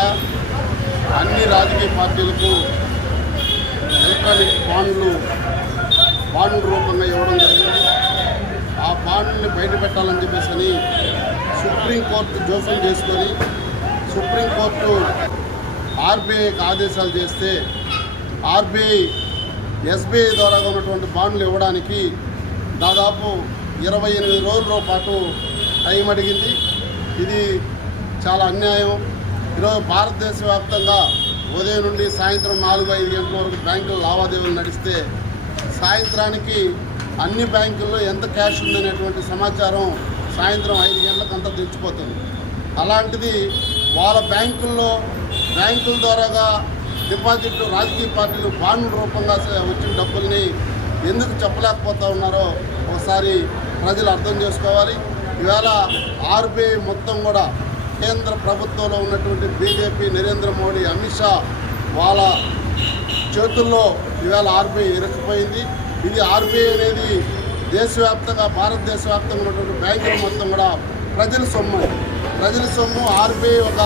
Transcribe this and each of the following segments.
వ్యాప్తంగా అన్ని రాజకీయ పార్టీలకు ఎలక్ట్రానిక్ బాండ్ల రూపంగా ఇవ్వడం జరిగింది. ఆ బాండ్ని బయట పెట్టాలని చెప్పేసి సుప్రీంకోర్టు జోక్యం చేసుకొని సుప్రీంకోర్టు ఆర్బీఐకి ఆదేశాలు చేస్తే ఆర్బీఐ ఎస్బీఐ ద్వారా ఉన్నటువంటి బాండ్లు ఇవ్వడానికి దాదాపు 28 రోజుల పాటు టైం అడిగింది. ఇది చాలా అన్యాయం. ఈరోజు భారతదేశ వ్యాప్తంగా ఉదయం నుండి సాయంత్రం 4-5 గంటల వరకు బ్యాంకుల లావాదేవీలు నడిస్తే సాయంత్రానికి అన్ని బ్యాంకుల్లో ఎంత క్యాష్ ఉందనేటువంటి సమాచారం సాయంత్రం 5 గంటలకు అంతా తెలిసిపోతుంది. అలాంటిది వాళ్ళ బ్యాంకుల ద్వారాగా డిపాజిట్లు రాజకీయ పార్టీలు బాండ్ల రూపంగా వచ్చిన డబ్బుల్ని ఎందుకు చెప్పలేకపోతూ ఉన్నారో ఒకసారి ప్రజలు అర్థం చేసుకోవాలి. ఇవాళ ఆర్బీఐ మొత్తం కూడా కేంద్ర ప్రభుత్వంలో ఉన్నటువంటి బీజేపీ, నరేంద్ర మోడీ, అమిత్ షా వాళ్ళ చేతుల్లో ఇవాళ ఆర్బీఐ ఇరుక్కుపోయింది. ఇది ఆర్బీఐ అనేది దేశవ్యాప్తంగా భారతదేశ వ్యాప్తంగా ఉన్నటువంటి బ్యాంకులు మొత్తం కూడా ప్రజల సొమ్ము. ఆర్బీఐ ఒక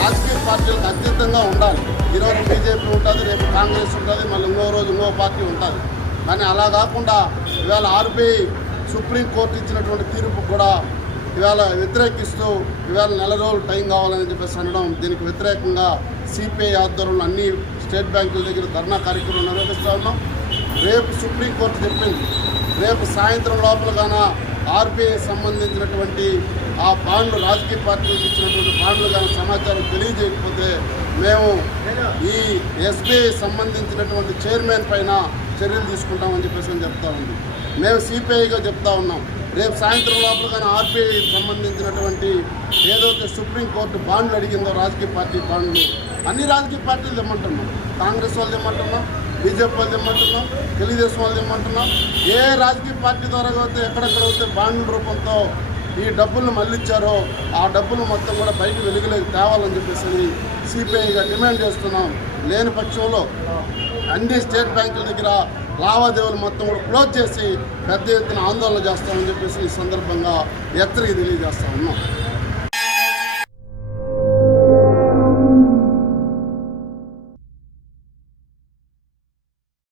రాజకీయ పార్టీలకు అతీతంగా ఉండాలి. ఈరోజు బీజేపీ ఉంటుంది, రేపు కాంగ్రెస్ ఉంటుంది, మళ్ళీ ఇంకో రోజు ఇంకో పార్టీ ఉంటుంది. కానీ అలా కాకుండా ఇవాళ ఆర్బీఐ సుప్రీంకోర్టు ఇచ్చినటువంటి తీర్పు కూడా ఇవాళ వ్యతిరేకిస్తూ ఇవాళ 4 రోజులు టైం కావాలని చెప్పేసి అనడం, దీనికి వ్యతిరేకంగా సిపిఐ ఆధ్వర్యంలో అన్ని స్టేట్ బ్యాంకుల దగ్గర ధర్నా కార్యక్రమం నిర్వహిస్తూ ఉన్నాం. రేపు సుప్రీంకోర్టు చెప్పింది, రేపు సాయంత్రం లోపలగాన ఆర్బీఐ సంబంధించినటువంటి ఆ బాండ్లు రాజకీయ పార్టీలకు ఇచ్చినటువంటి బాండ్లు కానీ సమాచారం తెలియజేయకపోతే మేము ఈ ఎస్బీఐ సంబంధించినటువంటి చైర్మన్ పైన చర్యలు తీసుకుంటామని చెప్పేసి చెప్తా ఉంది. మేము సిపిఐగా చెప్తా ఉన్నాం, రేపు సాయంత్రం లోపల కానీ ఆర్బీఐ సంబంధించినటువంటి ఏదైతే సుప్రీంకోర్టు బాండ్లు అడిగిందో రాజకీయ పార్టీ బాండ్లు అన్ని రాజకీయ పార్టీలు తెమ్మంటున్నాం. కాంగ్రెస్ వాళ్ళు తెమ్మంటున్నాం, బీజేపీ వాళ్ళు తెమ్మంటున్నాం, తెలుగుదేశం వాళ్ళు తెమ్మంటున్నాం. ఏ రాజకీయ పార్టీ ద్వారా అయితే ఎక్కడెక్కడైతే బాండ్ల రూపంతో ఈ డబ్బులను మళ్ళిచ్చారో ఆ డబ్బులు మొత్తం కూడా బయట వెలుగులోకి తేవాలని చెప్పేసి సిపిఐగా డిమాండ్ చేస్తున్నాం. లేని పక్షంలో అన్ని స్టేట్ బ్యాంకుల దగ్గర లావాదేవీలు మొత్తం కూడా క్లోజ్ చేసి పెద్ద ఎత్తున ఆందోళన చేస్తామని చెప్పేసి ఈ సందర్భంగా హెచ్చరిక తెలియజేస్తా ఉన్నాం.